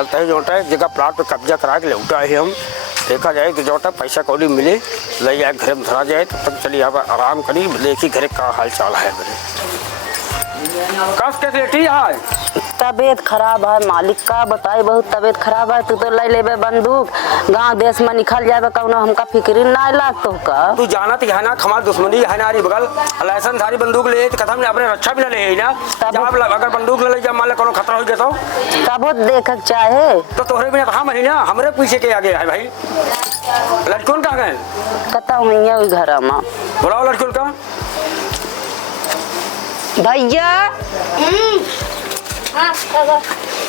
चलता है जोटा जगह प्लाट पे कब्जा करा के लौटा है हम। देखा जाए तो जोटा पैसा कौड़ी मिले ले जाए घर में धरा जाए, तब तक चलिए अब आराम करी, देखी घर का हाल चाल है मेरे। कस के लेटी है? तबीयत खराब है मालिक का बताई, बहुत तबीयत खराब है। तू तो ले लेबे बंदूक, गांव देश में निकल जाए कौनो हमका फिक्री ना लाग तो का। तू जाना तो है ना हमारी दुश्मनी है ना बगल लाइसेंस धारी बंदूक ले तो कथम अपने रक्षा भी ना ले ना। जब अगर बंदूक ले जब मान ले कोनो खतरा हो गया तो तब देख चाहे तो तोहरे बिना कहाँ महीना हमरे पीछे के आगे है भाई। लड़कों कहाँ गए? कता हुई घर में बुलाओ लड़कों का। भैया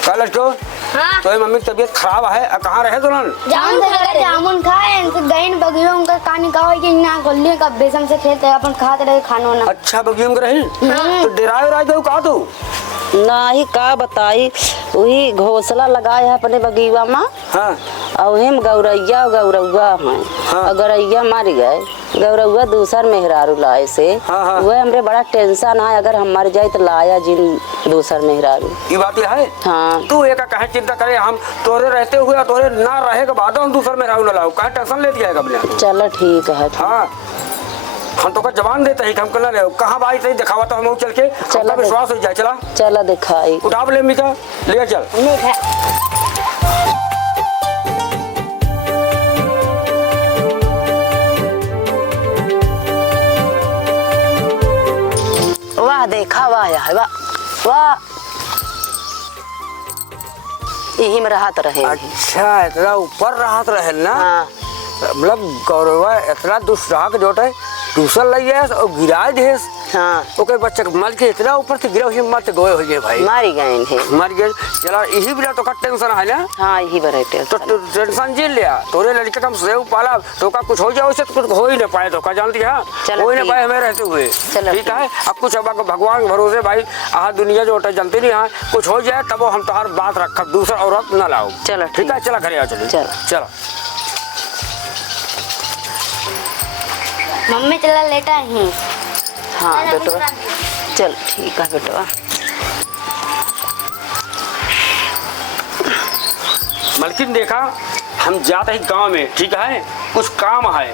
का लड़को हाँ। तो मम्मी की तबीयत खराब है, कहाँ रहे दुल्हन? जामुन खाए गईन बगियों उनका कहानी कहो कि ना गोली का बेसम से खेलते अपन खाते रहे खानो ना। अच्छा बगियों में रही तो डेराए राय गए कहा तू? नहीं का बताई, वही घोंसला लगाए है अपने बगीवा में। हाँ। और हम गौरैया गौरौआ हैं। हाँ। और गौरैया मर गए, गौरौआ दूसर मेहरारू लाए से। हाँ, हाँ। वह हमरे बड़ा टेंशन है, अगर हम मर जाए तो लाया जिन दूसर मेहरारू। ये बात है। हाँ। तू एक कहे चिंता करे, हम तोरे रहते हुए तोरे ना रहे के बाद हम दूसर मेहरारू न लाओ, कहे टेंशन ले दिया है। चलो ठीक है। हाँ हम तो का जवान देते ही हम कल ले कहाँ भाई सही दिखावा तो हम चल के चला विश्वास हो जाए। चला चला दिखाई उठा ले मिका ले चल। वाह देखा वाह है वाह वाह यही में राहत रहे। अच्छा इतना ऊपर राहत रहे ना। हाँ। मतलब गौरवा इतना दुष्राग जोटे दूसर लग गया और गिरा देस। हाँ। ओके बच्चे मर के इतना ऊपर से गिरा हुए मत गए हो गए भाई। मारी गए हैं। मर गए। चला यही बिना तो का टेंशन है ना। हाँ यही बड़े तो टेंशन झेल लिया तोरे लड़के का हम सेव पाला तो का कुछ हो जाए तो कुछ हो ही नहीं पाए तो का जानती है हो ही नहीं पाए हमें रहते हुए। ठीक है अब कुछ अब भगवान के भरोसे भाई आह दुनिया जो होता जानती नहीं है कुछ हो जाए तब हम तो हर बात रख दूसरा औरत न लाओ। चलो ठीक है चला घर आ चलिए। चलो मम्मी चला लेटा ही। हाँ बेटवा चल ठीक है बेटवा। मलकिन देखा हम जाते ही गांव में ठीक है कुछ काम है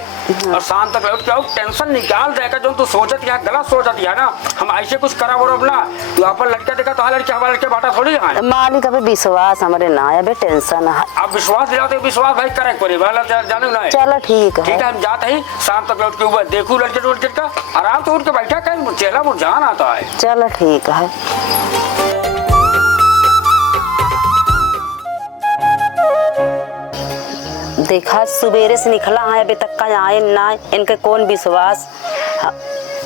और शाम तक क्या टेंशन निकाल देगा जो तू सोचत है गलत सोचत है ना। हम ऐसे कुछ करा बोलो अपना तू यहाँ पर लड़का देखा तो हाँ लड़के हमारे लड़के बाटा थोड़ी है। मालिक अबे विश्वास हमारे ना है टेंशन है। अब विश्वास दिलाओ तो विश्वास भाई करे पड़े जाने ना। चलो ठीक है हम जाते ही शाम तक लौट के ऊपर देखू लड़के का आराम से उठ के बैठा कहीं चेहरा मुरझान आता है। चलो ठीक है। देखा सुबेरे से निकला है अभी तक का आए ना, इनके कौन विश्वास।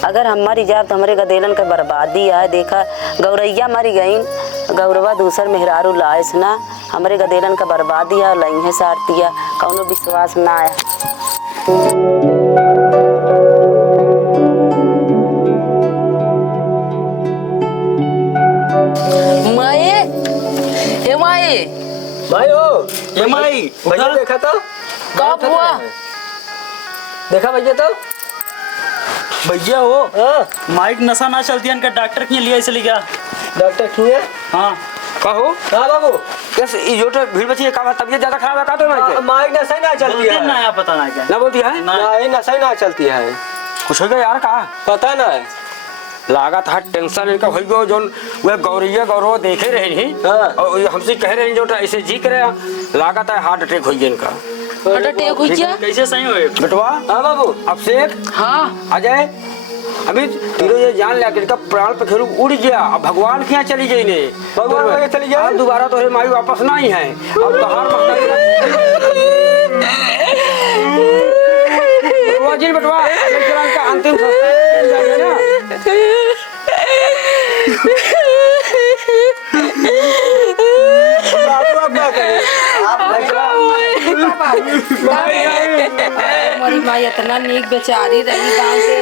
अगर हम मर जाए तो हमारे गदेलन का बर्बादी है। देखा गौरैया मरी गई, गौरवा दूसर मेहरारू लाइस ना, हमारे गदेलन का बर्बादी है लई है सारतिया कौनो विश्वास ना आया। ये माई भैया देखा तो कब हुआ? देखा भैया तो भैया हो माइक नशा ना चलती है इनका डॉक्टर के लिए इसलिए गया। डॉक्टर क्यों है? हाँ कहो हाँ बाबू कैसे ये जो भीड़ बची का तबीयत ज्यादा खराब है का तो नहीं माइक नशा ना चलती है ना पता ना क्या ना बोलती है ना ये नशा ना चलती है कुछ हो गया यार का पता ना है लागत है टेंशन इनका हो गया जो वह गौरैया गौरव देखे रहे नहीं और हमसे कह रहे हैं जो ऐसे जी करे लागत है हार्ट अटैक हो गया इनका। हार्ट अटैक हो गया कैसे सही हुए बेटवा? हाँ बाबू अब से हाँ अजय अभी तीनों ये जान लिया कि इनका प्राण पे खेलू उड़ गया अब भगवान के यहाँ चली गई ने भगवान चली गई अब दोबारा तो माई वापस ना ही है अब तो हार जी बेटवा का अंतिम हमारी माँ इतना नीक बेचारी रही गांव से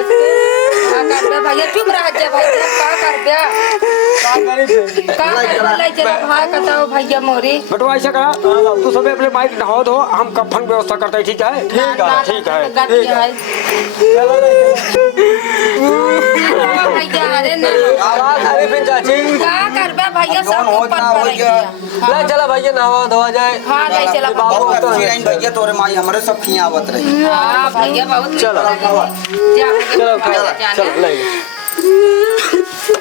भैया चुप रह जा भाई भैया मोरी बटवा ऐसा करा तू सब अपने माइक नहा दो हम कफन व्यवस्था करते हैं। ठीक है ठीक है भैया अरे ना फिर चाची क्या कर भैया जा हो ना हो गया ले चला भैया नहावा धोवा जाए। हाँ ले चला बाबू बहुत तो अच्छी रही भैया तोरे माई हमरे सब खियावत रही। हाँ भैया बहुत चलो चलो चलो ले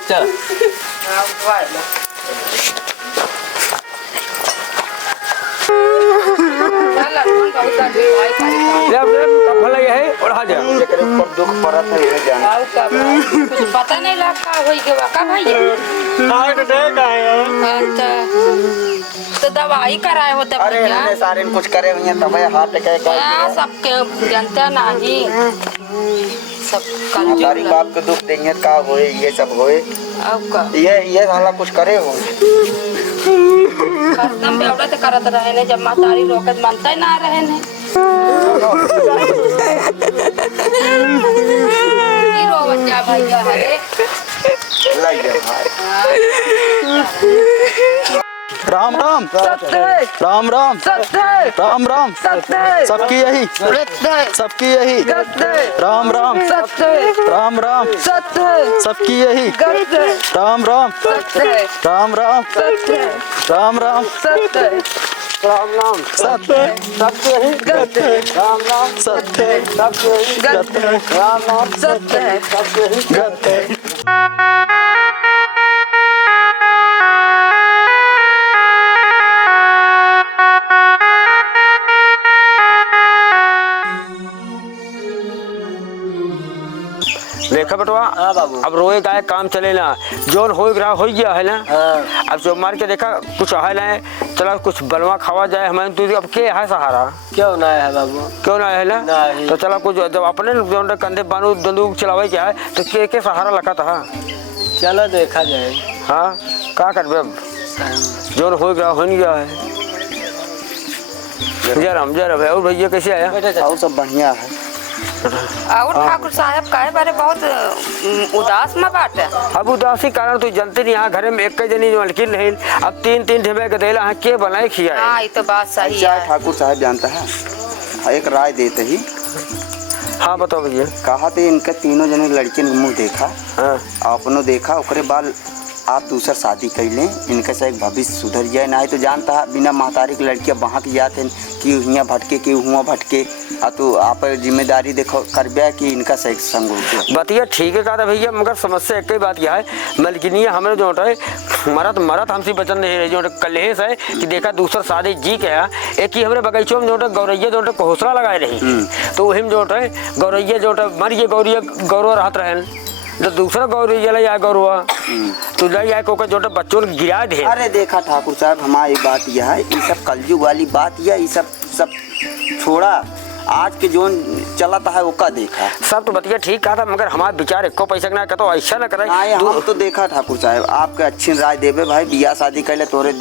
चल भला ये है और हाँ जा जेकरे ऊपर दुख पड़त है ये जाने। कुछ पता नहीं लगा होई के वाका भैया। अच्छा तो दवाई कराए होते अरे भैया। इन्होंने सारे कुछ करे हुए हैं तबे हाथ के हाँ, सबके जनता नहीं सब कंजूस हमारी बाप के दुख देंगे का होए ये सब होए अब का ये साला कुछ करे हो। कस्टम बेवड़ा तो करत रहे ने जब मातारी रोकत मानता ही ना रहे ने की रोवत जा भैया हरे लग गया राम राम सत्य राम राम सत्य राम राम सत्य सबकी यही सबकी यही राम राम सत्य राम राम सत्य सबकी यही राम राम सत्य राम राम सत्य राम राम सत्य राम राम सत्य सत्य गत्य राम राम सत्य सत्य गत्य राम राम सत्य सत्य गत्य देखा बटवा। हाँ बाबू। अब रोए का काम चले ना जोन हो गया है ना। अब जो मार के देखा कुछ है ना चला कुछ बनवा खावा जाए हमारे तो अब के है सहारा क्यों ना है बाबू क्यों ना है ना नहीं। तो चला कुछ जब अपने जो कंधे बानू बंदूक चलावे क्या है तो के सहारा लगा था। चलो देखा जाए। हाँ क्या कर अब जोन हो गया है। जरा और भैया कैसे आया। और सब बढ़िया है। और ठाकुर साहब काहे बारे बहुत उदास में बाटे। अब उदासी कारण तो जनते नहीं यहाँ घर में एक जनी लड़की नहीं अब तीन ढेबे गदेला है के बनाए खिया है। हाँ ये तो बात सही अच्छा है। ठाकुर साहब जानता है एक राय देते ही हाँ बताओ भैया। कहा थे इनके तीनों जने लड़के ने मुँह देखा हाँ अपनों देखा ओकरे बाद आप दूसर शादी कर लें इनके से एक भविष्य सुधर जाए ना तो जानता है बिना महतारी की लड़कियाँ वहाँ की जाते हैं कि हियाँ भटके कि हुआ भटके तो आप जिम्मेदारी देखो करबे कि इनका सही संग हो गया। बतिया ठीक है कहा भैया मगर समस्या एक ही बात क्या है मलकिनिया हमें जो है मरत हमसे बचन नहीं रही जो कलेश है कि देखा दूसरा शादी जी के है एक ही हमारे बगीचों में जो गौरैया जो घोसला लगाए रही तो वही में जो है गौरैया जो मर गए गौरव रहत रहे जो दूसरा गौरैया ले जाए गौरवा तो ले जाए को जो बच्चों ने गिरा दे। अरे देखा ठाकुर साहब हमारी बात यह है ये सब कलयुग वाली बात यह ये सब छोड़ा आज के जो चलता है वो का देखा सब तो बतिया ठीक कहा था मगर हमारे विचार एको पैसा ना तो ऐसा ना करे। हम तो देखा ठाकुर साहब आपके अच्छी राय देवे भाई बियाह शादी कर ले तोरे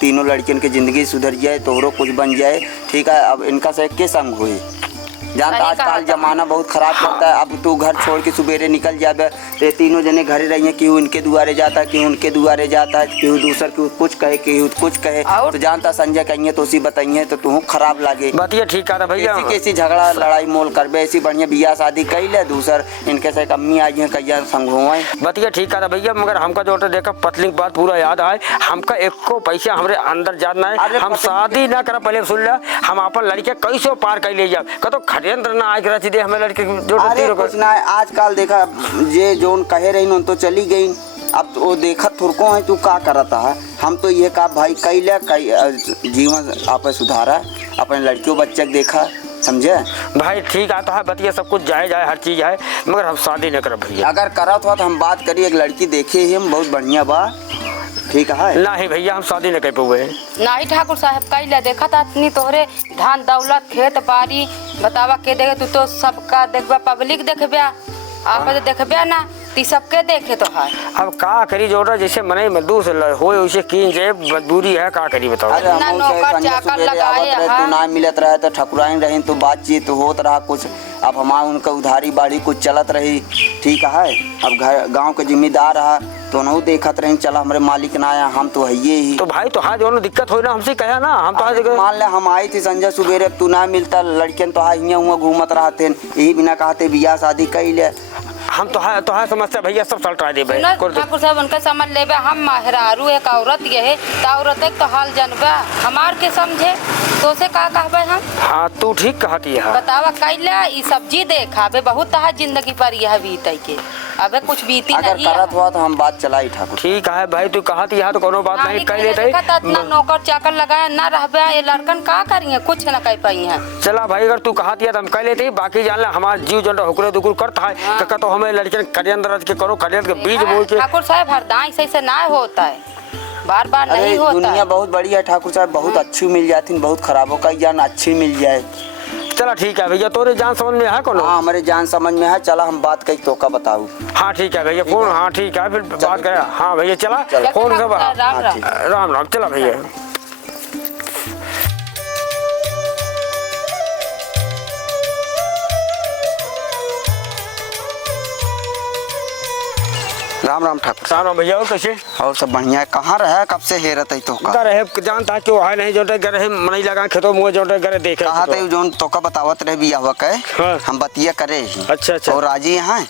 तीनों लड़कियों की जिंदगी सुधर जाए तोहरो कुछ बन जाए ठीक है। अब इनका से के संग हुई जानता आजकल जमाना बहुत खराब चलता है। अब तू घर छोड़ के सुबेरे निकल जाबे तो तीनों जने घरे रहिए क्यों इनके दुआरे जाता है क्यों उनके दुआरे जाता है क्यों दूसर क्यों कुछ कहे क्यों कुछ कहे तो जानता संजय कहिए तो उसी बताइए तो तू खराब लागे। बतिया ठीक कहा था भैया। कैसी झगड़ा लड़ाई मोल करबे ऐसी बढ़िया बियाह शादी कर ले दूसर इनके से अम्मी आई है कहिया संग हुआ बतिया ठीक कहा था भैया मगर हमका जो देखा पतली बात पूरा याद आए हमका एको पैसा हमारे अंदर जाना है हम शादी ना करा पहले सुन लिया हम अपन लड़के कैसे पार कर ले जाए कतो खड़ेंद्र ना आज रची दे हमें लड़के जो कुछ ना आजकल देखा जे जोन कहे रही तो चली गई अब तो वो देखा थुरको है तू का करता है हम तो ये कहा भाई कई जीवन आप सुधारा अपने लड़कियों बच्चे देखा समझे भाई ठीक आता है बतिया सब कुछ जाए हर चीज है मगर हम शादी न कर भैया। अगर करा तो हम बात करिए एक लड़की देखे ही हम बहुत बढ़िया बा ठीक है ना ही भैया हम शादी न कर पाए नहीं ठाकुर साहब कई ले देखा था इतनी तोहरे धान दौलत खेत बाड़ी बतावा के देखे तू तो सबका देखबा पब्लिक देखबे आप तो देखबे ना ती सबके देखे तो है। अब का करी जोड़ा जैसे मने मजदूर से हो वैसे की जे मजबूरी है का करी बताओ। अरे हम नौकर चाकर लगाए तू ना मिलत रहे तो ठकुराइन रही तो बातचीत होत रहा कुछ अब हमारे उनका उधारी बाड़ी कुछ चलत रही ठीक है। अब घर गांव के जिम्मेदार रहा तो न देखत रही चला हमारे मालिक ना आया हम तो है ही तो भाई तो हाँ जो दिक्कत हो ना हमसे कहा ना हम तो मान ले हम आई थी संजय सुबेरे तू ना मिलता लड़कियन तो हियाँ हुआ घूमत रहते यही बिना कहते बियाह शादी कर ले हम तो है समस्या भैया सब सलटा दे भाई सुनो ठाकुर साहब उनका समझ लेबे हम मेहरारू एक औरत ये है तो औरत एक तो हाल जानबे हमार के समझे तो से का कहबे हम। हाँ तू ठीक कहती है। बतावा कैला ई सब्जी देखाबे बहुत है जिंदगी पर यह बीते के अबे कुछ बीती अगर नहीं करत हुआ तो हम बात चलाई ठाकुर। ठीक है भाई तू कहती है तो कोनो बात नहीं कह लेते। इतना नौकर चाकर लगाए ना रहबे ये लड़कन का करिए कुछ ना कह पाई है। चला भाई अगर तू कहती है तो हम कह लेते बाकी जान ला हमारा जीव जन हुकुरे दुकुर करता है का तो हमें लड़के करियन रज के करो करियन के बीज बोल के। ठाकुर साहब हरदाई सही से ना होता है बार बार अरे नहीं होता दुनिया है। बहुत बड़ी है ठाकुर साहब, बहुत अच्छी मिल जाती, बहुत खराबों का जान अच्छी मिल जाए। चला ठीक है भैया तोरे जान समझ में है कोनो। हाँ हमारे जान समझ में है। चला हम बात कही तो का बताऊ। हाँ ठीक है भैया फोन। हाँ ठीक है फिर बात करें। हाँ भैया चला फोन सब। राम राम। राम राम चला भैया। राम राम ठाकुर। राम राम भैया और कैसे। और सब बढ़िया है। कहाँ रहे कब से हेरत है तो का रहे जानता क्यों है नहीं जोटे गरे मनी लगा खेतों मुँह जोटे गरे देखे कहाँ थे जोन तो का बतावत रहे बिया हुआ के हाँ। हम बतिया करे ही। अच्छा अच्छा और राजी यहाँ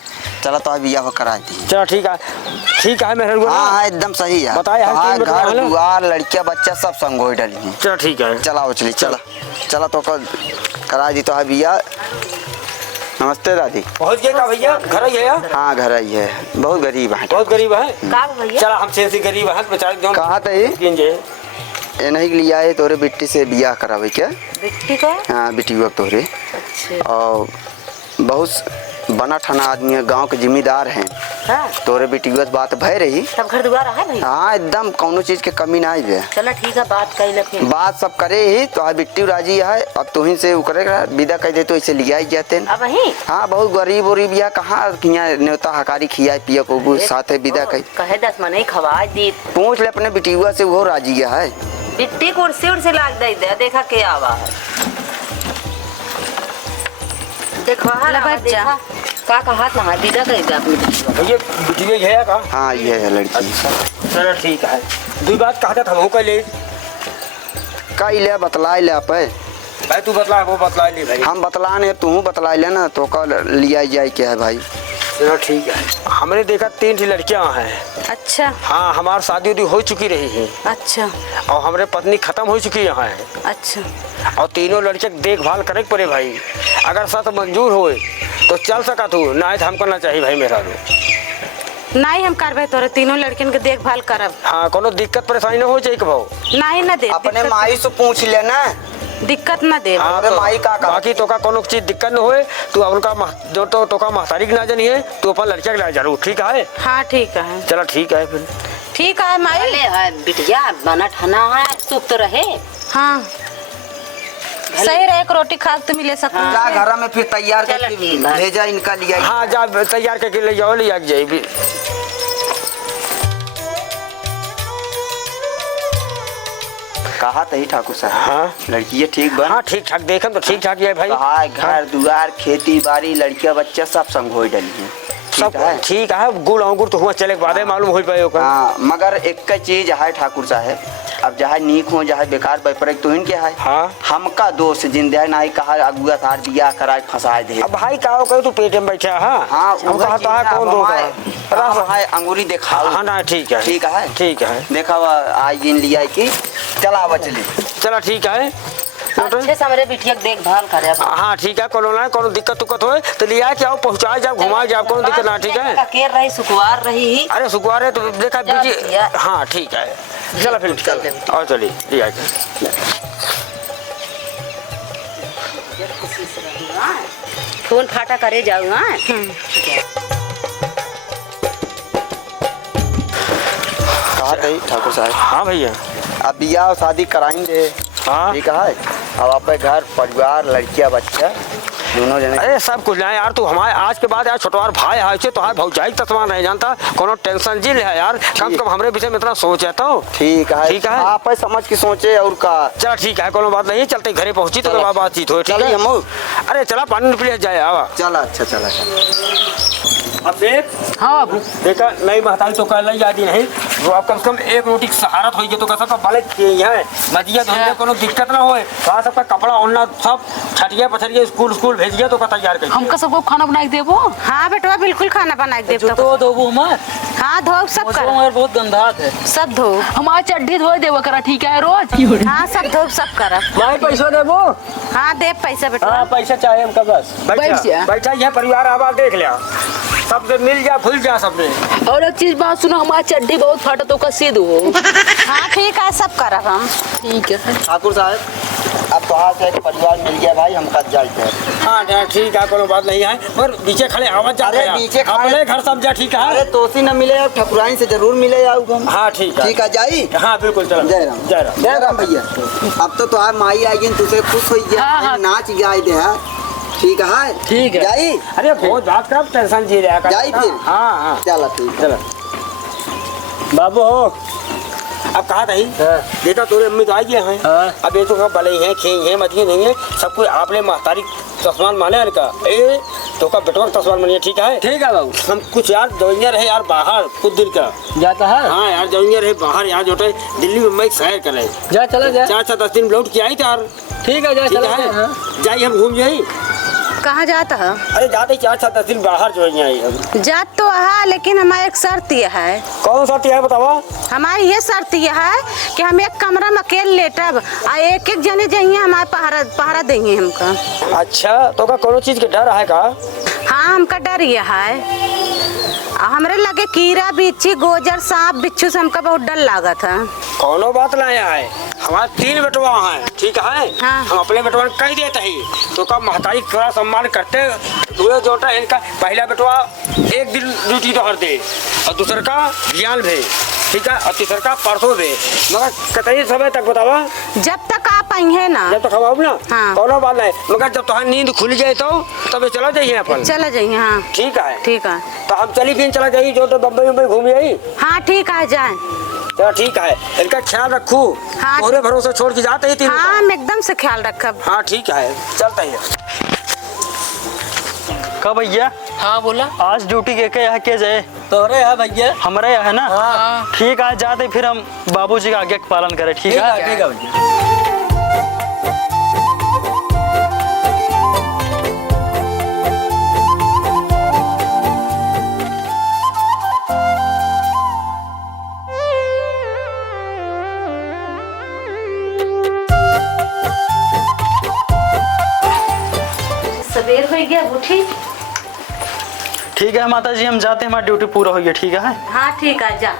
चला तो बिया हुआ करा दी। चला ठीक है मेरे हाँ हाँ एकदम सही है। बताए हाल हाँ, तीन बजे घर वाला? दुआर लड़किया बच्चा सब संग हो डली हैं। चला ठीक है। चला उचली चला चला तो का करा दी तो है बिया। नमस्ते दादी। पहुँच गए का भैया घर ही है। हाँ घर आई है, बहुत गरीब है। बहुत गरीब है का भैया चला हमसे ऐसी गरीब है बेचारे जो कहाँ थे ये नहीं के लिए आए तोरे बिट्टी से बियाह करावे क्या। बिट्टी का हाँ बिट्टी हुआ तोरे। अच्छा और बहुत बना ठना आदमी है, गांव के जिम्मेदार हैं। हाँ तोरे बेटी की बात भय रही। तब घर दुआर है भैया। हाँ एकदम कौनो चीज के कमी ना आई। चलो ठीक है बात कर ले फिर। बात सब करे ही तो बिट्टी राजी है। अब तुही से करेगा विदा कह दे तो इसे लिया ही जाते। अब वही हाँ बहुत गरीब उरीब या कहाँ न्योता हकारी खिया पिया को साथ विदा कहे 10 मने खवा दी। पूछ ले अपने बिटिया से वो राजी है। बिट्टी कुर्सी उर्सी लाग दे देखा के आवा है देखो हाला बच्चा का हाथ ना विदा कर दे अपनी भैया बिटिया है का। हाँ ये है लड़की। चलो ठीक है दो बात कहता था हमको ले का ले बतला ले पे भाई तू बतला वो बतला ले भाई। हम बतलाने तू बतला ले ना तो कल लिया जाए क्या है भाई। चलो ठीक है। हमने देखा 3 लड़कियां हैं। अच्छा हाँ हमारी शादी उदी हो चुकी रही है अच्छा और हमारे पत्नी खत्म हो चुकी है अच्छा और तीनों लड़के की देखभाल करे पड़े भाई। अगर साथ मंजूर होए तो चल सका तू नहीं तो हम करना चाहिए भाई मेरा नहीं हम करबे तोरे तीनों लड़किन के देखभाल करब। हाँ कोनो दिक्कत परेशानी ना हो चाहिए भाव। नहीं ना दे अपने माई से पूछ लेना दिक्कत ना दे। हाँ अरे माई का बाकी तो का कोनो चीज दिक्कत न होए तू उनका जो तो का महतारी ना जानी है तू अपन लड़किया के ला जरूर ठीक है। हाँ ठीक है चलो ठीक है फिर। ठीक है माई ले है बिटिया बना ठना है सुख तो रहे। हाँ सही रहे एक रोटी खा के तुम ले सकते हो। जा घर में फिर तैयार करके भेजा इनका लिया। हाँ जा तैयार करके ले जाओ ले जाए। कहा तही ठाकुर साहब। हाँ लड़की ये ठीक बन। हाँ ठीक ठाक देखम तो ठीक ठाक है भाई। कहा घर दुआर खेती बाड़ी लड़किया बच्चा सब संग हो डली है। सब ठीक है गुड़ अंगूर तो हुआ चले के बाद मालूम हो पाए। हाँ मगर एक चीज है ठाकुर साहब अब जहाँ नीक हो जहाँ बेकार बैपर तो इनके है। हाँ हमका दोस्त जिंदा नहीं कहा अगुआ तार बिया करा फंसा दे। अब भाई का कहो तू पेट में बैठा। हाँ हाँ हम कहता है कौन दो है अंगूरी दिखाओ। हाँ ना ठीक है ठीक है देखा आज इन लिया की चला बचली। चला ठीक है अच्छे से हमारे बिटिया के देखभाल करे। हाँ ठीक है कोनो ना कोनो दिक्कत उक्कत हो तो लिया के आओ पहुँचाए जाओ घुमाए जाओ कोनो दिक्कत ना ठीक है। केर रही सुकुवार रही ही। अरे शुक्रवार है तो देखा बीजी। हाँ ठीक है चलो फिर चल और चलिए लिया के। फोन फाटा करे जाऊंगा। कहा तही ठाकुर साहब। हाँ भैया अब बिया और शादी कराएंगे। हाँ ठीक है अब अपने घर परिवार लड़किया बच्चा दोनों जने। अरे सब कुछ ना यार तू हमारे आज के बाद यार छोटवार भाई है तो हार भौजाई तस्मान नहीं जानता कोनो टेंशन जी है यार कम से कम हमारे विषय में इतना सोचे तो ठीक है आप समझ के सोचे और का। चला ठीक है कोनो बात नहीं चलते घरे पहुंची तो बातचीत हो ठीक है। अरे चला पानी पी जाए आवा। चला अच्छा चला। अब देख हाँ बाबू देखा नहीं महतारी तो कल नहीं आती नहीं वो आप कम से कम एक रोटी की सहारत होगी तो कैसा बाले है मजिया धोने कोनो दिक्कत ना होए कहा सबका कपड़ा ओढ़ना सब छटिया पछटिया स्कूल भेज गया तो का तैयार कर हमका सबको खाना बना के देबो। हाँ बेटवा बिल्कुल खाना बना के देव तो धोबो मत, हाँ धो सब कर हमारे बहुत गंधात है। सब धो हमारा चड्ढी धोए देबो करा ठीक है रोज। हाँ सब धो सब कर माई पैसा देबो। हाँ दे पैसा बेटवा। हाँ पैसा चाहिए हमका बस। बैठा यह परिवार आवाज देख लिया सबसे मिल जा भूल जा सबने। और एक चीज बात सुनो हमारा चड्ढी बहुत फाटा तो कसी दो। हाँ ठीक है सब कर हम। ठीक है ठाकुर साहब अब तो हाथ से एक परिवार मिल गया भाई, हम कट जाते हैं। हाँ ठीक है कोनो बात नहीं है पर पीछे खड़े आवाज जा अरे पीछे अपने घर सब जा ठीक है। अरे तोसी न मिले अब ठकुराइन से जरूर मिले जाऊँ हम। हाँ ठीक है जाई। हाँ बिल्कुल चलो जय राम जय राम जय राम भैया। अब तो तुहार माई आएगी तुझे खुश हो गया। हाँ, हाँ। नाच गाय दे है ठीक है। ठीक है। जाई अरे बहुत बात कर टेंशन जी रहा जाई फिर। हाँ हाँ चलो ठीक चलो बाबू हो। अब कहा था हाँ। बेटा तोरे अम्मी तो आई गए हैं। हाँ। अब ये तो का बले हैं खेंगे हैं मतिए नहीं है सबको आपने महतारी तस्मान माने हल्का ए तो का बेटवा तस्मान मानिए ठीक है। ठीक है बाबू। हम कुछ यार जौनिया रहे यार बाहर कुछ दिन का जाता है। हाँ यार जौनिया रहे बाहर यार जो दिल्ली मुंबई सैर करे जा चला जा। 4-10 दिन लौट के आई यार। ठीक है जा ठीक चला है हाँ। जाई हम घूम जाई। कहाँ जाता है? अरे जाते 4-10 दिन बाहर जो आई हम। जात तो है लेकिन हमारा एक शर्त यह है। कौन सा है बतावा। हमारी ये शर्त यह है कि हम एक कमरा में अकेले लेटब और एक एक जने जाइए हमारे पहरा देंगे हमका। अच्छा तो का कोनो चीज के डर है का। हाँ हमका डर यह है हमरे लगे कीड़ा बिच्छी गोजर सांप बिच्छू से हमका बहुत डर लागत है। कोनो बात नहीं है हमारे 3 बेटवा हैं ठीक है। हाँ। हम अपने बेटवा कह देते ही तो का महतारी थोड़ा सम्मान करते हुए जोटा इनका पहला बेटवा एक दिन ड्यूटी तो हर दे और दूसरा का ज्ञान भे ठीक है और तीसरा का परसों भे मगर कितने समय तक बतावा। जब तक आप आई है ना जब तक हम आओ ना हाँ। कोनो बात नहीं मगर जब तुम्हारी नींद खुल जाए तो तब चला जाइए अपन। चला जाइए। हाँ ठीक है ठीक है तो हम चली फिर चला जाइए जो तो बम्बई घूम जाइए। हाँ ठीक है जाए। चलो ठीक है इनका ख्याल रखू। हाँ। पूरे भरोसे छोड़ के जाते ही तीनों का। हाँ हम एकदम से ख्याल रखब। हाँ ठीक है चलता है। कब भैया हाँ बोला आज ड्यूटी के यहाँ के जाए तोरे है भैया। हमारे यहाँ है ना। हाँ। ठीक है जाते फिर हम बाबूजी का आज्ञा का पालन करें ठीक है। ठीक है भैया। सवेर हो गया उठी। ठीक है माता जी हम जाते हैं हमारी ड्यूटी पूरा हो गया ठीक है। हाँ ठीक है जा।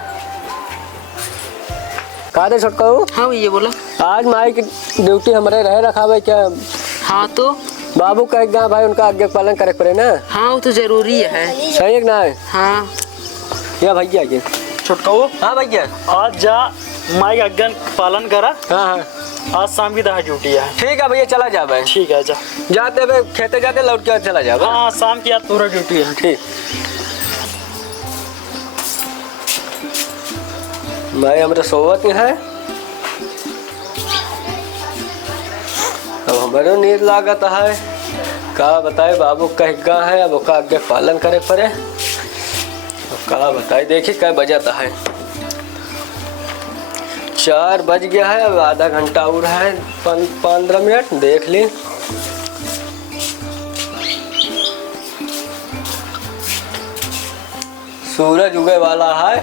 कहा दे छोटका। हाँ ये बोला आज माई की ड्यूटी हमारे रहे रखा भाई क्या हाँ तो बाबू कहेगा भाई उनका आज्ञा पालन करे पड़े ना। हाँ वो तो जरूरी है। सही है कि ना है। हाँ या भैया ये छोटका हाँ भैया। आज जा माई आज्ञा पालन करा। हाँ हाँ आज शाम की तरह ड्यूटी है। ठीक है भैया चला जा भाई। ठीक है जा जाते हुए खेते जाते लौट के चला जा। हाँ शाम की आज पूरा ड्यूटी है। ठीक भाई हमारे सोवत है अब हमारे नींद लागत है का बताए बाबू कहेगा है अब का आगे पालन करे पड़े अब का बताए देखिए क्या बजाता है 4 बज गया है अब आधा घंटा और है 15 मिनट देख ली। सूरज उगे वाला है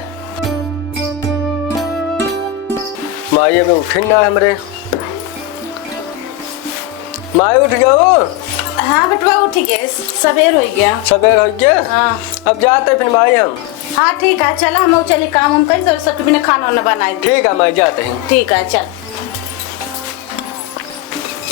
माई अभी उठी ना हमरे माई उठ गया। हाँ बेटवा उठ गए सवेर हो गया। सवेर हो गया। हाँ अब जाते फिर माई हम। हाँ ठीक है चला हम चले काम हम करी सब भी खाना वाना बनाए। ठीक है माई जाते हैं। ठीक है चल।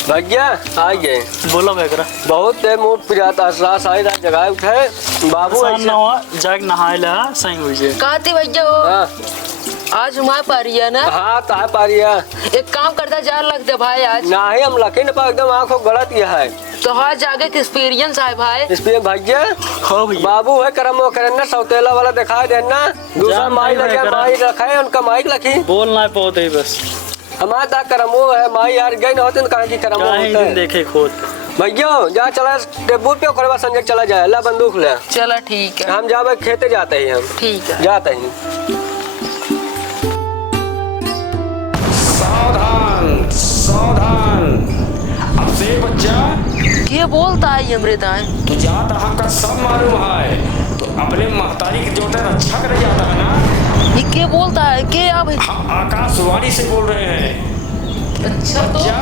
भैया आ गए। बोला वगैरह बहुत देर मूड पिराता रात सारी रात जगाए उठे बाबू आसान ना हुआ जाग नहाए ला सही हुई जे। कहते भैया हो हाँ आज हमारे पारी है ना। हाँ ताह पारिया एक काम करता जा लगते भाई आज ना ही हम लकी न पा एकदम आंखों गलत ये है तो हाँ जागे एक्सपीरियंस है भाई। इस पे भैया हाँ भैया बाबू है करम वो करना सौतेला वाला दिखाई देना दूसरा जान माई नहीं लगे है माई रखा है उनका माइक लखी बोलना बहुत है बस हमारा ता करम वो है माई यार गई न होते कहाँ की करम कहीं होता दिन है देखे खुद भैया जा चला टेबुल पे ओकरे बाद संजय चला जाए ला बंदूक ले। चला ठीक है। हम जावे खेते जाते ही हम। ठीक है जाते ही। सावधान सावधान। अब से बच्चा ये बोलता है अमृताएं तो जात हमका सब मालूम है, तो अपने महतारी की जोटे रक्षा करे जाता है ना। ये क्या बोलता है के अब हम आकाशवाणी से बोल रहे हैं। अच्छा तो बच्चा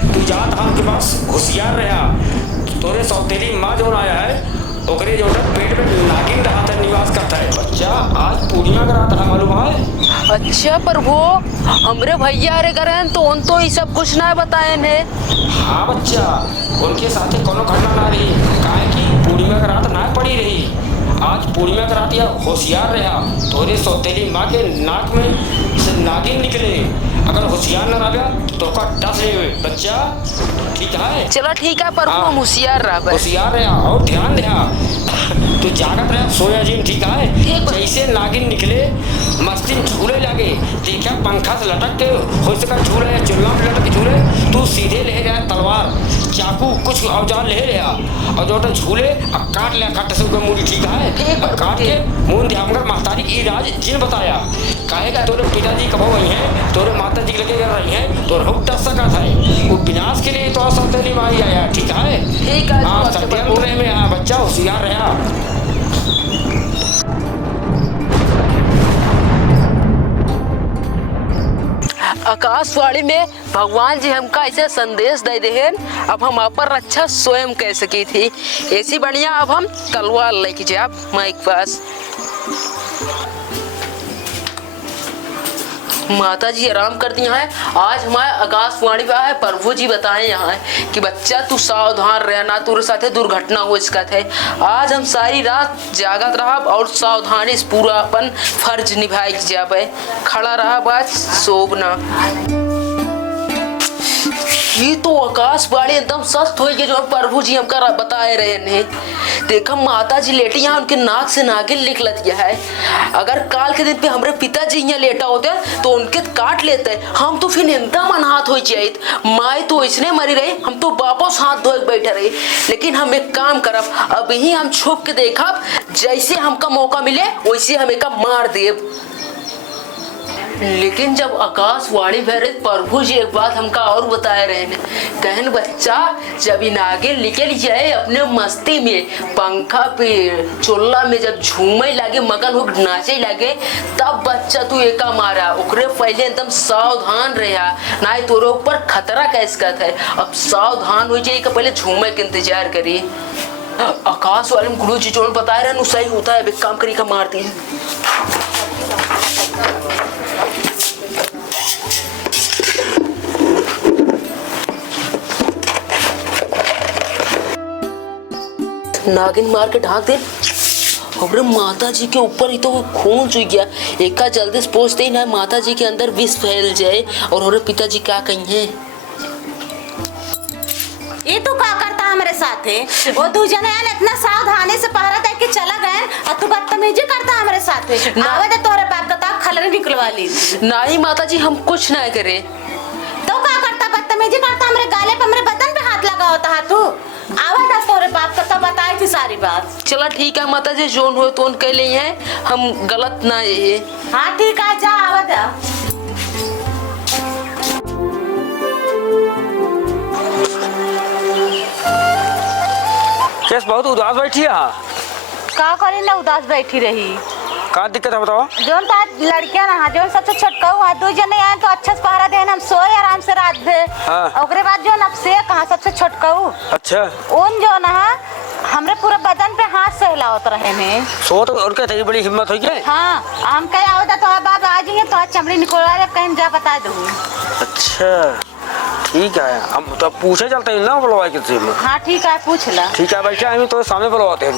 तू जात हम के पास होशियार रहा। तोरे सौतेली माँ जो आया है ओकरे जो पेट में नागिन रहा निवास करता है। बच्चा आज पूर्णिमा का रात है मालूम है। अच्छा पर वो हमरे भैया रे करें तो उन तो ये सब कुछ ना बताए ने। हाँ बच्चा उनके साथ कोनो घटना ना रही, काहे कि पूर्णिमा का रात ना पड़ी रही। आज पूर्णिमा का रात या होशियार रहा। तोरे सौतेली माँ के नाक में से नागिन निकले, अगर होशियार न रहा तो का डस ले बच्चा। ठीक है चला ठीक है पर वो होशियार रहा। होशियार रहा और ध्यान रहा। तू जागत रहा सोया जिन। ठीक है जैसे नागिन निकले मस्ती झूले लगे, देखा पंखा से लटक के हो सका झूले या चुल्ला पे लटक के झूले, तू सीधे ले रहा तलवार चाकू कुछ औजार ले रहा और जो झूले अब काट लिया काट से मूडी। ठीक है काट के मुंह ध्यान महतारी की राज जिन बताया कहेगा तोरे पिताजी कब वही है, तोरे माता जी लगे रही है तो रुक डस सका था। वो विनाश के लिए तो सौतेली माई आया। ठीक है ठीक है हाँ सत्य में हाँ बच्चा होशियार रहा। आकाशवाणी में भगवान जी हमका ऐसे संदेश दे दे हैं, अब हम आप पर रक्षा स्वयं कह सकी थी। ऐसी बढ़िया अब हम तलवार लेके जाए माइक पास। माता जी आराम करती हैं। आज हमारे आकाशवाणी पे है प्रभु जी बताए यहाँ कि बच्चा तू सावधान रहना, तेरे साथे दुर्घटना हो इसका थे। आज हम सारी रात जागत रहा और सावधानी से पूरा अपन फर्ज निभाए जाए। खड़ा रहा बस सोबना। ये तो आकाशवाणी एकदम सस्त हो गई जो प्रभु जी हमका बताए रहे ने। देखा माता जी लेटी यहाँ उनके नाक से नागिन निकलत गया है। अगर काल के दिन पे हमारे पिताजी यहाँ लेटा होते तो उनके काट लेते, हम तो फिर एकदम अनाथ हो जाए। माए तो इसने मरी रही, हम तो वापस हाथ धोए बैठे रहे। लेकिन हम एक काम करब, अभी हम छुप के देखब, जैसे हमका मौका मिले वैसे हमें का मार देब। लेकिन जब आकाशवाणी भरे प्रभु जी एक बात हमका और बताए रहे ने, कहन बच्चा जब नागिन निकल जाए अपने मस्ती में पंखा पे चोल्ला में जब झूमे लगे मगन हो नाचे लगे, तब बच्चा तू एका मारा। ओकरे पहले एकदम सावधान रहा, ना ही तोरे ऊपर खतरा कैसका था। अब सावधान हो जाए पहले झूमे के इंतजार करी। आकाशवाणी में गुरु जी जो बताए रहे सही होता है। एक काम करी का मारती है। नागिन मार के ढाक दे। हमारे माता जी के ऊपर ही तो खून चुक गया। एक जल्दी से पहुंचते ही ना माता जी के अंदर विष फैल जाए और हमारे पिताजी क्या कहेंगे। ये तो क्या करता हमारे साथ है? वो दो जने इतना सावधानी से पहरा दे के चला गए और तू बदतमीजी करता हमारे साथ है। आवे तो तोरे बाप का ताक खलरे निकलवा ली। नहीं माता जी हम कुछ ना करे। तो क्या करता? बदतमीजी करता हमारे गाले पे हमारे बदन पे हाथ लगा होता है। तू आवा तोरे बाप का तब बताई थी सारी बात। चला ठीक है माता जी जोन हो तो कह ले हैं, हम गलत ना ये। हाँ ठीक है जा आवा जा। केस बहुत उदास बैठी है। का करे ना उदास बैठी रही। का दिक्कत है बताओ। जोन ता लड़कियां ना जोन सबसे छोटका हुआ दो जने आए तो अच्छा से पहरा देना, हम सोए आराम से रात भर। हाँ। ओकरे बाद जो अब से कहां सबसे छोटका हूं। अच्छा उन जो ना हमरे पूरे बदन पे हाथ सहलावत रहे ने। सो तो उनके तेरी बड़ी हिम्मत हुई है। हाँ हम कह आवता तो बाप आ जाइए तो आज चमड़ी निकलवा ले कहीं जा बता दो। अच्छा ठीक है हम तो पूछे चलते हैं ना बुलवाए किसी में। हाँ ठीक है पूछ ला। ठीक है बैठा हम तो सामने बुलवाते हैं।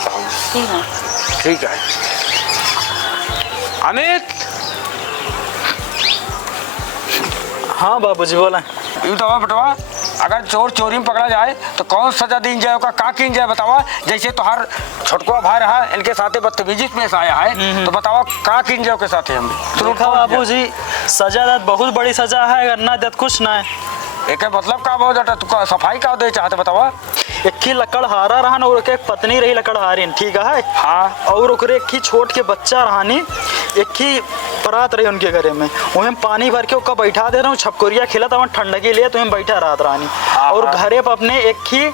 ठीक है ठीक है अमित। हाँ बाबूजी बोला। ये बताओ बटवा, अगर चोर चोरी में पकड़ा जाए तो कौन सजा दी जाए, का की जाए बतावा। जैसे तो हर छोटका भाई रहा इनके साथे बदतमीजी पेश आया है तो बतावा का की जाए के साथे हम। बाबूजी सजा दत बहुत बड़ी सजा है, अगर ना दत कुछ ना है। एक मतलब का बहुत जटा तू सफाई का दे चाहते बतावा। एक ही लकड़हारा रहन और एक पत्नी रही लकड़हारिन, ठीक है। हाँ। और ओकरे एक ही छोट के बच्चा रहानी, एक ही परात रही उनके घरे में, वहीं पानी भर के ओका बैठा दे रहा हूँ, छपकोरिया खिलत हवन ठंड के लिए, तो हम बैठा रात रानी। और घरे पर अपने एक ही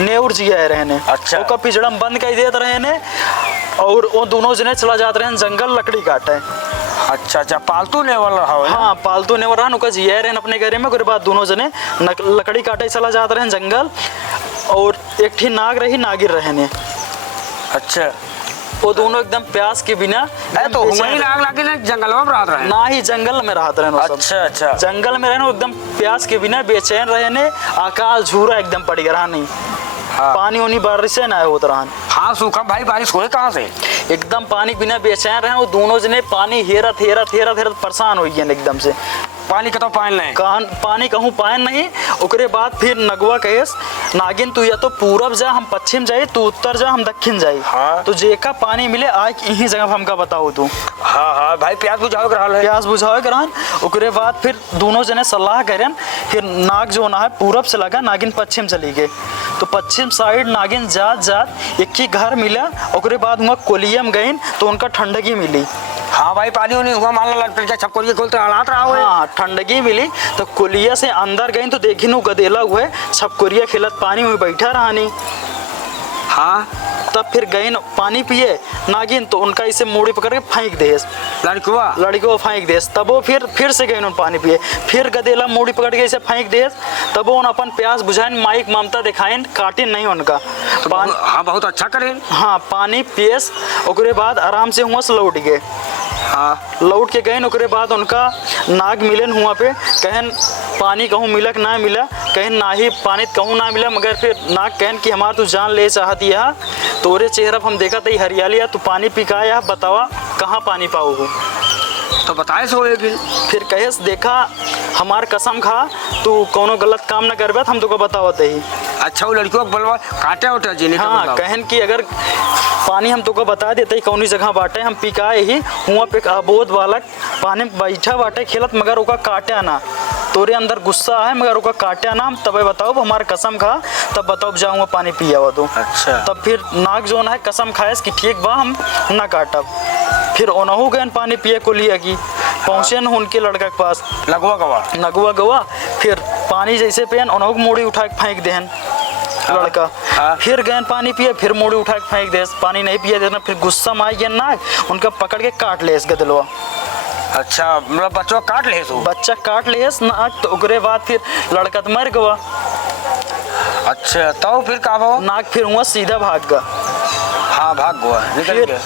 नेउर जिया रहने। अच्छा। ओका पिजड़म बंद कर देते रहने और वो दोनों जने चला जाते रहे जंगल लकड़ी काटे। अच्छा अच्छा, पालतू नेवल रहा हो। हाँ, पालतू नेवर रहन, ओका जिया रहन अपने घरे में। उसके बाद दोनों जने लकड़ी काटे चला जाते रहे जंगल। और एक ही नाग रही, नागिर रहने। अच्छा, वो दोनों एकदम प्यास के बिना तो वही नाग लागे ना जंगल में रहत रहे ना ही जंगल में रहते रहने। अच्छा अच्छा, जंगल में रहने एकदम प्यास के बिना बेचैन रहने। अकाल झूरा एकदम पड़ गया नहीं। हाँ। पानी उनी बारिश से ना होता रहा। हाँ सूखा भाई, बारिश हुए कहाँ से? एकदम पानी बिना बेचैन रहे। वो दोनों जने पानी हेरत हेरत हेरत हेरत परेशान हो गए एकदम से। पानी का तो पानी नहीं, पानी कहूँ पान नहीं। ओकरे बाद फिर नगवा कहेस नागिन तू या तो पूरब जा हम पश्चिम जाए, तू उत्तर जा हम दक्षिण जाए। हाँ। तो जेका पानी मिले आज यही जगह हमका बताओ तू। हाँ हाँ भाई, प्यास बुझाओ कर हाल है। प्यास बुझाओ करान। ओकरे बाद फिर दोनों जने सलाह करें। फिर नाग जो ना है पूरब से लगा, नागिन पश्चिम चली गए। तो पश्चिम साइड नागिन जात जात एक ही घर मिला। ओकरे बाद वहाँ कोलियम गई तो उनका ठंडगी मिली। हाँ भाई, पानी उन्हीं हुआ मान ला छपकोरिया खोलते हालात रहा हुआ। हाँ, ठंडगी मिली तो कोलिया से अंदर गई तो देखी नु गदेला हुए छपकोरिया खिलत पानी में बैठा रहानी। हाँ, तब फिर गई पानी पिए नागिन तो उनका इसे मूड़ी पकड़ के फेंक दे लड़की फेंक दे। तब वो फिर से गई पानी पिए। फिर गदेला मूड़ी पकड़ के इसे फेंक दे। तब वो अपन प्यास बुझाइन, माइक ममता दिखाइन, काटिन नहीं उनका। तो हाँ, बहुत अच्छा करें। हाँ, पानी पियस। ओकरे बाद आराम से हुआ से लौट गए। हाँ, लौट के गए। ओकरे बाद उनका नाग मिलन हुआ पे कहन पानी कहूँ मिलक ना मिला, कहन ना ही पानी कहूँ ना मिला। मगर फिर नाग कहन कि हमार तू जान ले चाहती है, तोरे चेहरा पर हम देखा तई हरियाली है, तू पानी पिका या बतावा कहाँ पानी पाओ। तो बताए सो फिर कहेस देखा हमार कसम खा, तू कोनो गलत काम ना करबे हम तुको बतावत ही। अच्छा, वो लड़कियों को बोलवा काटे उठा जी। हाँ, कहन कि अगर पानी हम तुको बता देते कौनी जगह बाटे हम पिकाए ही हुआ पे अबोध बालक पानी में बैठा बाटे खेलत, मगर ओका काटे ना। तोरे अंदर गुस्सा है मगर ओका काटे ना। हम तब बताओ हमारे कसम खा, तब बताओ जाऊँगा पानी पिया हुआ तो। अच्छा। तब फिर नाग जो है कसम खाएस कि ठीक बा हम ना काटब। फिर ओनहु गए पानी पिए को लिया की पहुँचे न उनके लड़का के पास नगवा गवा। फिर पानी जैसे पियन ओनहु मोड़ी उठा के फेंक देहन लड़का। हाँ। फिर गए पानी पिए, फिर मोड़ी उठा के फेंक दे। पानी नहीं पिए देना। फिर गुस्सा में आई गया नाग, उनका पकड़ के काट ले गदलवा। अच्छा, मतलब बच्चों काट ले सो? बच्चा काट ले नाग। तो ओकरे बाद फिर लड़का तो मर गवा। अच्छा, तो फिर का हो? नाग फिर हुआ सीधा भाग गया। हाँ, भाग गया, निकल गया।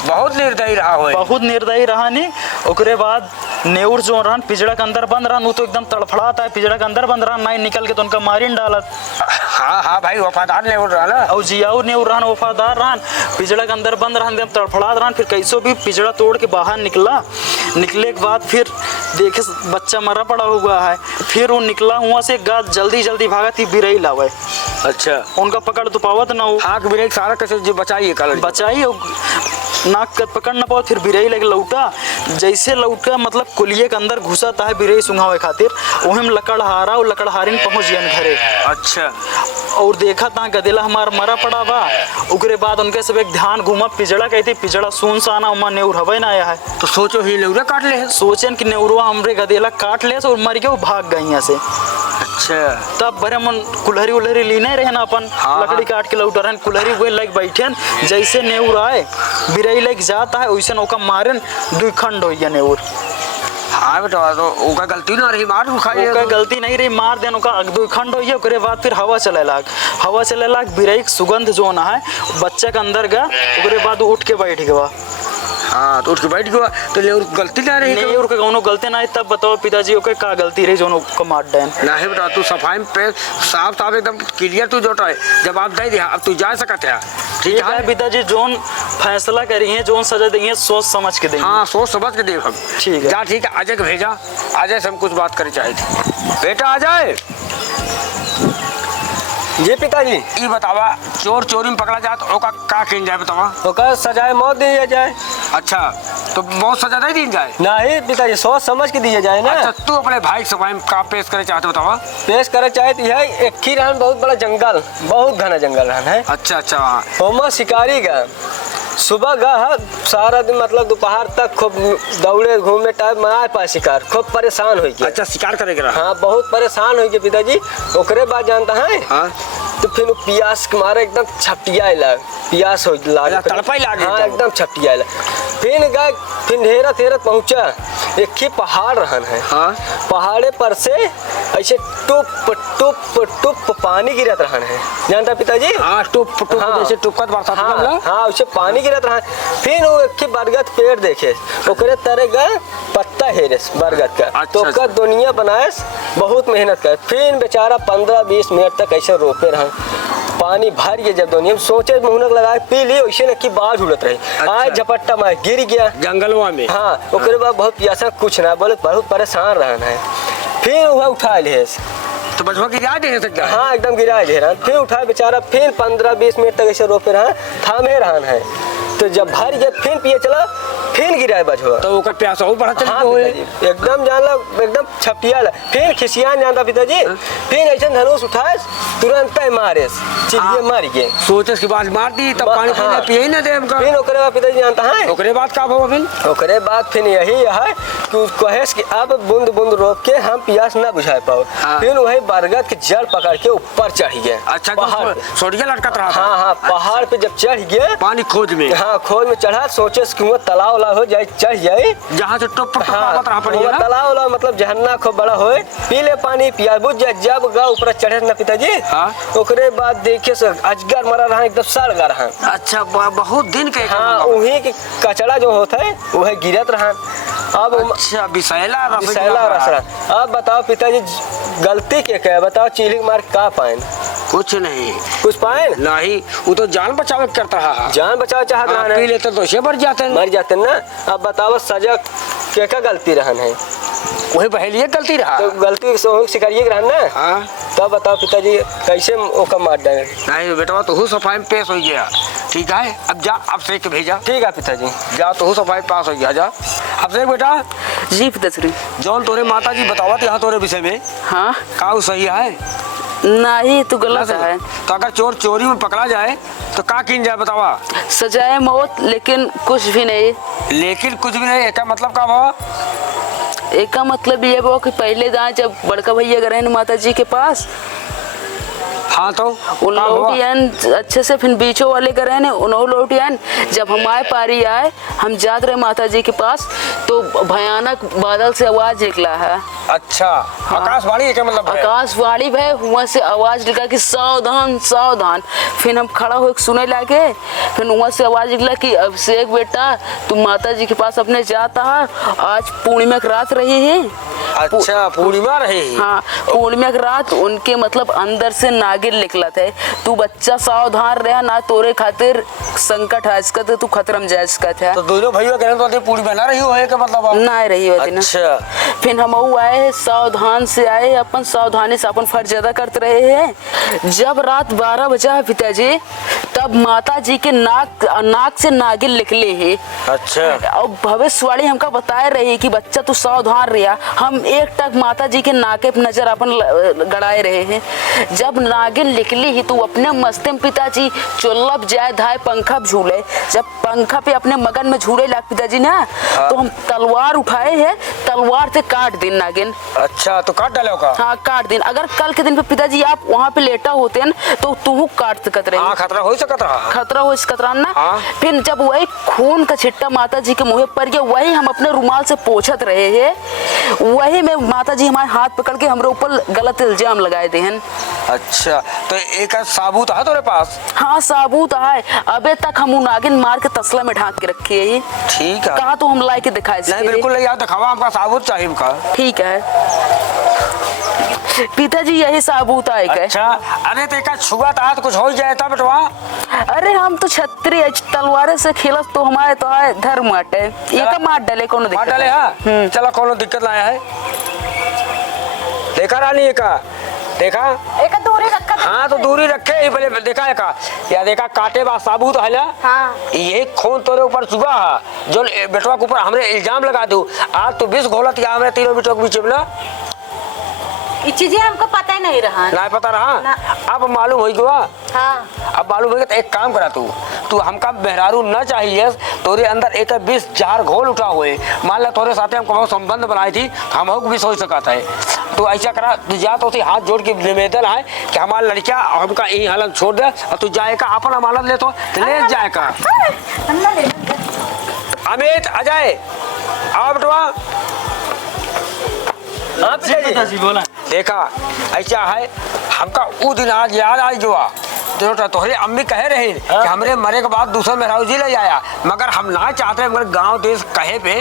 बहुत निर्दयी रहा हो। बहुत निर्दयी रहा नहीं। ओकरे बाद नेउर जो रहन पिजड़ा के अंदर बंद रहन, वो तो एकदम तड़फड़ाता है। पिजड़ा के अंदर बंद रहन, नहीं निकल के तो उनका मारिन डालत। हाँ हाँ भाई, वफादार नेउर रहा ना। और जियाऊ नेउर रहन वफादार रहन, पिजड़ा के अंदर बंद रहन, एकदम तड़फड़ात रहन। फिर कैसो भी पिजड़ा तोड़ के बाहर निकला। निकले के बाद फिर देखे बच्चा मरा पड़ा हुआ है। फिर वो निकला हुआ से गात जल्दी जल्दी भागा थी बिरई लावे। अच्छा, उनका पकड़ तो पावत ना हो। हाँ, बिरई सारा कैसे बचाइए बचाई नाक का पकड़ ना पाओ। फिर बिरई लगे लौटा। जैसे लौटा मतलब कुलिये के अंदर घुसा था बिरई सुंघावे खातिर, वही में लकड़हारा और लकड़हारिन पहुंच गए घरे। अच्छा, और देखा था गदेला हमारा मरा पड़ा बा। उकरे बाद उनके सब एक ध्यान घूमा पिजड़ा कहती पिजड़ा सुनसान उमा नेउर हवे ना आया है। तो सोचो ही नेउरा काट ले। सोचन कि नेउरवा हमरे गदेला काट ले और मर गया, वो भाग गई यहाँ से। अच्छा, तब बरे मन कुल्हरी उल्हरी लीने रहे ना अपन। हाँ, लकड़ी काट के लौट रहे कुल्हरी वे लग बैठे। जैसे नेउर आए बिरई लग जाता है वैसे ओका मारन दुई खंड हो गया नेउर। हाँ बेटा, तो ओका गलती ना रही, मार खाई। ओका गलती नहीं रही, मार देन ओका दुई खंड हो गया। ओकरे बाद फिर हवा चले लाग बिरई सुगंध जो ना है बच्चा के अंदर गया। ओकरे बाद उठ के बैठ गया। हाँ, तो उठ के बैठ गया। तो नेउर गलती ना रही? नेउर के कौनो गलती ना। तब बताओ पिताजी ओके का गलती रही जो को मार देन? नहीं बेटा, तू सफाई पे साफ साफ एकदम क्लियर तू जोटा है, जवाब दे दिया। अब तू जा सकते है। ठीक है पिताजी, जोन फैसला करिए जोन सजा देंगे सोच समझ के देंगे। हाँ, सोच समझ के दे हम। ठीक है, जा ठीक है। अजय को भेजा, अजय से हम कुछ बात करे चाहे थे। बेटा आ जाए। जी पिताजी। ये बतावा, चोर चोरी में पकड़ा जाए तो ओका का किन जाए बतावा? ओका सजाए मौत दिया जाए। अच्छा, तो बहुत सजा नहीं दी जाए? नहीं पिताजी, सोच समझ के दिए जाए ना। अच्छा, तू अपने भाई से भाई का पेश करे चाहते बतावा? पेश करे चाहे तो यह एक ही रहन, बहुत बड़ा जंगल, बहुत घना जंगल रहन है। अच्छा अच्छा। होमा शिकारी का सुबह गा सारा दिन मतलब दोपहर तक खूब दौड़े घूमे टाइम में आए पाए शिकार, खूब परेशान हो गया। अच्छा, शिकार करेगा? हाँ, बहुत परेशान हो गए पिताजी। ओकरे बाद जानता है हाँ? तो फिर वो पियास के मारे एकदम छपटिया लग, पियास हो लाग, तड़पाई लागे। हाँ, एकदम छपटिया लग। फिर गए, फिर ढेरत हेरत पहुंचा, एक ही पहाड़ रहन है। हाँ? पहाड़े पर से ऐसे टुप टुप टुप पानी गिरत रहन है, जानता पिताजी? हाँ, टुप टुप हाँ। जैसे टुपकत बरसात में हाँ, ना? हाँ, उसे पानी गिरत रहा। फिर वो एक बरगद पेड़ देखे, ओकरे तरह गए पत्ता हेरेस बरगद का। अच्छा, तो का दुनिया बनाएस, बहुत मेहनत कर। फिर बेचारा 15-20 मिनट तक ऐसे रोपे रहा, पानी भर गया। जब दुनिया सोचे मुहनक लगा पी ली, वैसे न की बाढ़ उड़त रही। अच्छा। आज झपट्टा मार गिर गया जंगलवा में। हाँ, ओकरे बाद बहुत प्यासा कुछ ना बोले, बहुत परेशान रहना है। फिर वह उठा लिए, तो बचवा गिरा दे सकता है? हाँ, एकदम गिरा दे रहा। फिर उठा बेचारा, फिर 15-20 मिनट तक ऐसे रोपे रहा, थामे रहन है। तो जब भर गया फिर पिए चला, फिर गिरा बचवा। तो ओकर प्यास और बढ़त हाँ होए। पिताजी, एकदम जानला, एकदम छपिया ला। फिर खिसियान जानता पिताजी, फिर ऐसे धनुष उठाए, तुरंत मारे, चिड़िया मार गए। सोचे के बाद मार दी, तब पानी हाँ। पिए ना दे हमका। फिर ओकरे बाद पिताजी जानता है, ओकरे बाद का हुआ फिर? ओकरे बाद फिर यही है कि कहेस कि अब बूंद बूंद रोक के हम प्यास ना बुझा पाओ। हाँ। फिर वही बरगद के जड़ पकड़ के ऊपर चढ़ गए। अच्छा, पहाड़ पे। सोडिया लटकत रहा था? हाँ हाँ, पहाड़ पे जब चढ़ गए, पानी खोज में। हाँ, खोज में चढ़ा, सोचे कि वो तालाब वाला हो जाए, चढ़ जाए। जहाँ से टुप टुप हाँ, आवत रहा पड़ी वो ना? तालाब वाला मतलब झरना खूब बड़ा होए, पी ले पानी, पिया बुझ जाए। जब गा ऊपर चढ़े ना पिताजी, हाँ? ओकरे बाद देखे से अजगर मरा रहा, एकदम सड़ गा रहा। अच्छा, बहुत दिन के? हाँ, वही के कचड़ा जो होता है वह गिरत रहा। अब अच्छा, विषैला रस। अब बताओ पिताजी, गलती के क्या बताओ? चीली मार का पाए? कुछ नहीं। कुछ पाए नहीं, वो तो जान बचावे करता है। जान बचाओ चाहत हाँ, रहा पी लेते तो से मर जाते हैं। मर जाते ना। अब बताओ सजा के का गलती रहन है? वही पहले गलती रहा। तो गलती शिकारिये रहन ना। हाँ? तब बताओ पिताजी, कैसे ओका मार डाले? नहीं बेटा, तो सफाई में पेश हो गया। ठीक है, अब जा, अब से भेजा। ठीक है पिताजी, जा, तो सफाई पास हो गया। जा अब से बेटा। जी पिताजी। जौन तोरे माता जी बतावत यहाँ तोरे विषय में, हाँ, का वो सही है? नहीं तो गलत है। तो अगर चोर चोरी में पकड़ा जाए तो का किन जाए बतावा? सजाए मौत, लेकिन कुछ भी नहीं। लेकिन कुछ भी नहीं, एक मतलब का भावा? एक का मतलब ये वो कि पहले दाएं जब बड़का भैया गए माता जी के पास, हाँ, तो उन लौटियन अच्छे से, फिर बीचों वाले करे ने उन्हों लौटियन। जब हमारे पारी आए, हम जात रहे माता जी के पास, तो भयानक बादल से आवाज निकला है। अच्छा, आकाशवाणी का मतलब है? आकाशवाणी भाई, वहाँ से आवाज निकला कि सावधान सावधान। फिर हम खड़ा हो सुने लगे, फिर वहाँ से आवाज निकला कि अभिषेक बेटा, तुम माता जी के पास अपने जाता है, आज पूर्णिमा की रात रही है। अच्छा, पूर्णिमा रही? हाँ, पूर्णिमा की रात। उनके मतलब अंदर से नागिन निकला थे। तू बच्चा सावधान रहा ना, तोरे खातिर संकट है इसका, तो तू खतरा में जा इसका था। तो दोनों भैया कहने तो पूर्णिमा ना रही हो है का मतलब? ना रही होती ना। अच्छा। फिर हम आए, सावधान से आए, अपन सावधानी से अपन फर्ज अदा करते रहे हैं। जब रात 12 बजा है पिताजी, तब माता जी के नाक से नागिन निकले है। अच्छा। और भविष्यवाणी हमका बताए रही कि बच्चा तू सावधान रहा। हम एक टक माता जी के नाके पे नजर अपन गड़ाए रहे हैं। जब नागिन निकली ही तो अपने मस्ते में पिताजी चुल्लप जाए धाए पंखा झूले। जब पंखा पे अपने मगन में झूले लाग पिताजी ना, तो हम तलवार उठाए हैं, तलवार से काट दिन नागिन। अच्छा, तो काट डाले का? हाँ, काट दिन। अगर कल के दिन पे पिताजी आप वहाँ पे लेटा होते हैं तो तू काट सकत रहे। हाँ, खतरा हो सकत रहा। खतरा हो सकत रहा ना। हाँ। फिर जब वही खून का छिट्टा माता जी के मुँह पर गया, वही हम अपने रुमाल से पोंछत रहे हैं। वही में माता जी हमारे हाथ पकड़ के हमारे ऊपर गलत इल्जाम लगाए थे। अच्छा, तो एक साबूत है तुम्हारे पास? हाँ, साबूत है। अबे तक हम नागिन मार के तसला में ढांक के रखे है। ठीक है। कहा तो हम ला के दिखाए? नहीं, बिल्कुल नहीं, याद दिखावा हमका साबूत चाहिए हमका। ठीक है पिताजी, यही साबूत है। अच्छा, अरे तो एक छुआ था तो कुछ हो जाए था बेटवा? अरे हम तो छत्री तलवारे से खेलत तो हमारे तो है धर्म हटे। ये का मार डाले कोनो दिक्कत? मार डाले? हाँ, चलो कोनो दिक्कत लाया है। देखा रानी, एक देखा एक दूरी रखा हाँ तो दूरी रखे ही पहले देखा है का या देखा काटे बा साबुत है ना। हाँ। ये खून तोरे ऊपर चुका है जो बेटवा के ऊपर हमरे इल्जाम लगा दू आज तो 20 घोलत या हमरे तीनों बेटों के बीच में ना ये चीजें हमको पता ही नहीं रहा ना पता रहा ना। अब मालूम हो गया। हाँ। अब मालूम हो गया तो एक काम करा तू हमका मेहरारू न चाहिए तोरे अंदर एक 20 जार घोल उठा हुए मान ला तोरे साथे हमको बहुत संबंध बनाई थी हम भी सोच सकता है तो ऐसा करा तू जा तो हाथ जोड़ के निवेदन है कि हमारा लड़किया हमका यही हालत छोड़ दे और तू जाएगा अपन अमानत ले तो ले जाएगा। अमित अजय आओ बेटवा। पिताजी बोला देखा ऐसा है हमका वो दिन आज याद आज जो तोहरे अम्मी कहे रहे कि हमरे मरे के बाद दूसरा मेहरारू जी ले आया मगर हम ना चाहते मगर गांव देश कहे पे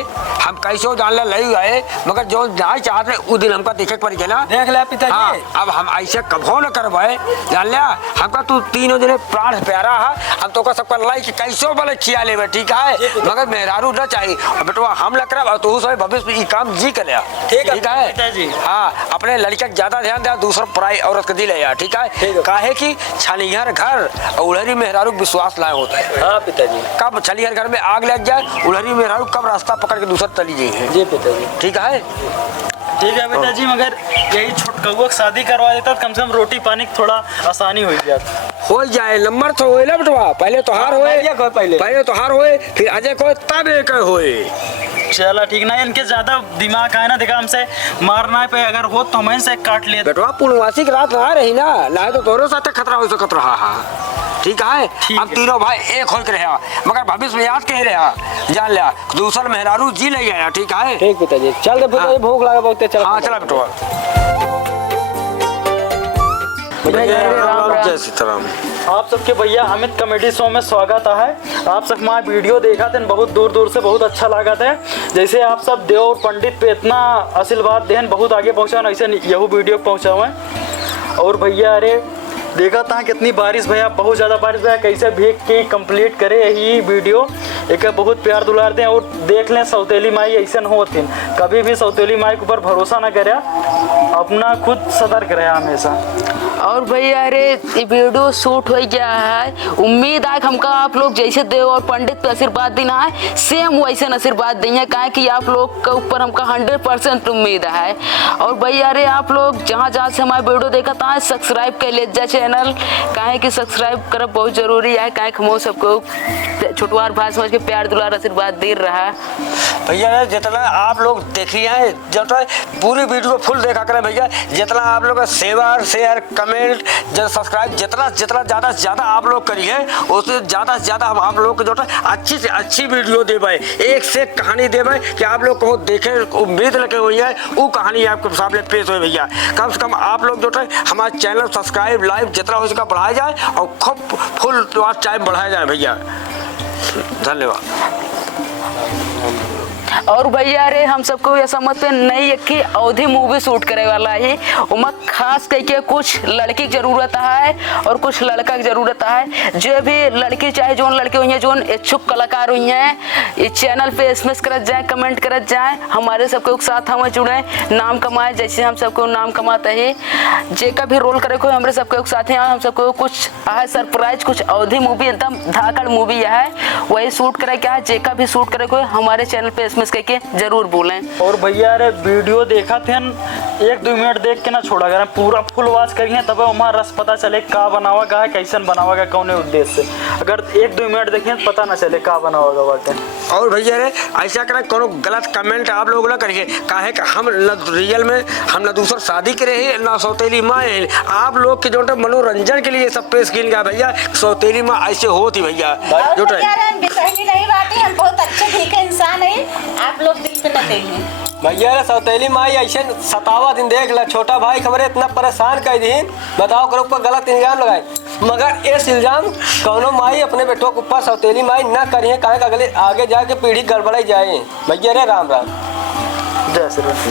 हम कैसे जान ले गए मगर जो ना चाहते उस दिन हमका देखे पड़ गया देख ले पिताजी। हाँ, अब हम ऐसे कभो न करवाए जान लिया हमका तू तीनों जने प्राण प्यारा है हम तो सबका लाई कि कैसे बोले खिया ले ठीक है मगर मेहरारू न चाहिए बेटवा हम लग रहा तो सब भविष्य में काम जी कर ठीक है। हाँ अपने लड़का ज्यादा ध्यान दे दूसरा पराई औरत के दिल है ठीक है काहे की छलिहर घर उलहरी मेहरारू विश्वास लायक होता है। हाँ पिताजी। कब छलिहर घर में आग लग जाए उलहरी मेहरारू कब रास्ता पकड़ के दूसरा चली जाए। जी पिताजी। ठीक है पिताजी मगर यही छोटकौआ शादी करवा देता तो कम से कम रोटी पानी की थोड़ा आसानी हो जाता हो जाए नंबर तो होए ना बेटवा पहले तोहार होए पहले तोहार होए फिर अजय को तब एक होए। चला ठीक ना इनके ज्यादा दिमाग है ना देखा हमसे मारना पे अगर हो तो हम से काट ले बेटवा पूर्णवासी की रात ना रही ना तो तोरे साथ खतरा हो सकत रहा ठीक है। अब तीनों भाई एक होकर रहा मगर भविष्य में याद कह रहा जान लिया दूसरा मेहरारू जी ले गया ठीक है। ठीक पिताजी चल पिताजी भूख लगा बहुत चल। हाँ चला बेटवा। जय सीताराम। आप सबके भैया अमित कॉमेडी शो में स्वागत है। आप सब हमारा वीडियो देखा थे बहुत दूर दूर से बहुत अच्छा लगा था जैसे आप सब देव और पंडित पे इतना आशीर्वाद देन बहुत आगे पहुंचा वैसे यही वीडियो पहुंचा हुआ है। और भैया अरे देखा था कितनी बारिश भैया बहुत ज़्यादा बारिश भैया कैसे भीग के कंप्लीट करे यही वीडियो एक बहुत प्यार दुलार दें और देख लें सौतेली माई ऐसा न होती कभी भी सौतेली माई के ऊपर भरोसा ना करे अपना खुद सतर्क रहे हमेशा। और भैया अरे ये वीडियो शूट हो गया है उम्मीद है हमका आप लोग जैसे देव और पंडित पे आशीर्वाद देना है सेम वैसे आशीर्वाद देंगे काहे कि आप लोग के ऊपर हमका 100% उम्मीद है। और भैया अरे आप लोग जहाँ जहाँ से हमारे वीडियो देखा था सब्सक्राइब कर लीजिए चैनल काहे कि सब्सक्राइब करना बहुत जरूरी है काहे कि हम सबको छोटवार भाई समझ के प्यार दुलार आशीर्वाद दे रहा है। भैया जितना आप लोग देखिए जितना पूरी वीडियो फुल देखा करें भैया जितना आप लोग का शेयर कमेंट सब्सक्राइब जितना जितना ज़्यादा से ज़्यादा आप लोग करिए उससे ज़्यादा से ज़्यादा हम आप लोग को जो अच्छी से अच्छी वीडियो दे पाए एक से कहानी दे पाए कि आप लोग को देखे उम्मीद लगे हुई है वो कहानी आपके सामने पेश हो भैया। कम से कम आप लोग जो है हमारा चैनल सब्सक्राइब लाइव जितना हो सका बढ़ाया जाए और खूब फुल टाइम बढ़ाया जाए भैया। धन्यवाद। और भैया अरे हम सबको ये समझते नहीं है कि अवधि मूवी शूट करे वाला है उमा खास करके कुछ लड़की की जरूरत है और कुछ लड़का की जरूरत है जो भी लड़की चाहे जो लड़के हुई हैं जो इच्छुक कलाकार हुई हैं इस चैनल पे एसएमएस करत जाए कमेंट करत जाए हमारे सबके साथ हम जुड़े नाम कमाए जैसे हम सबको नाम कमाते हैं जे का भी रोल करे कोई हमारे सबके साथ हैं हम सबको कुछ है सरप्राइज कुछ अवधि मूवी एकदम धाकड़ मूवी है वही शूट करे क्या है जे का भी शूट करे कोई हमारे चैनल पे एसएमएस करके जरूर बोलें। और भैया अरे वीडियो देखा थे 1-2 मिनट देख के ना छोड़ा करें पूरा फुल वॉच करिए तब हमारा रस पता चले का बनावा गा कैसन बनावा गा कौन उद्देश्य से अगर 1-2 मिनट देखें तो पता ना चले का बनावा गा बाटे। और भैया रे ऐसा करें कोनो गलत कमेंट आप लोग ना करिए काहे कि हम रियल में हम ना दूसरा शादी करे है ना सौतेली माँ है आप लोग के जो मनोरंजन के लिए सब पेश किया भैया सौतेली माँ ऐसे होती भैया जो हम बहुत अच्छे ठीक है इंसान है आप लोग दिल पे न देंगे भैया सौतेली माई ऐसे 27 दिन देख ला छोटा भाई खबरे इतना परेशान कर दी बताओ करो ऊपर गलत इल्जाम लगाए मगर इस इल्जाम कौनो माई अपने बेटों के ऊपर सौतेली माई न करिए काहे अगले आगे जाके पीढ़ी गड़बड़ाई जाए। भैया रे राम राम। जय श्री राम।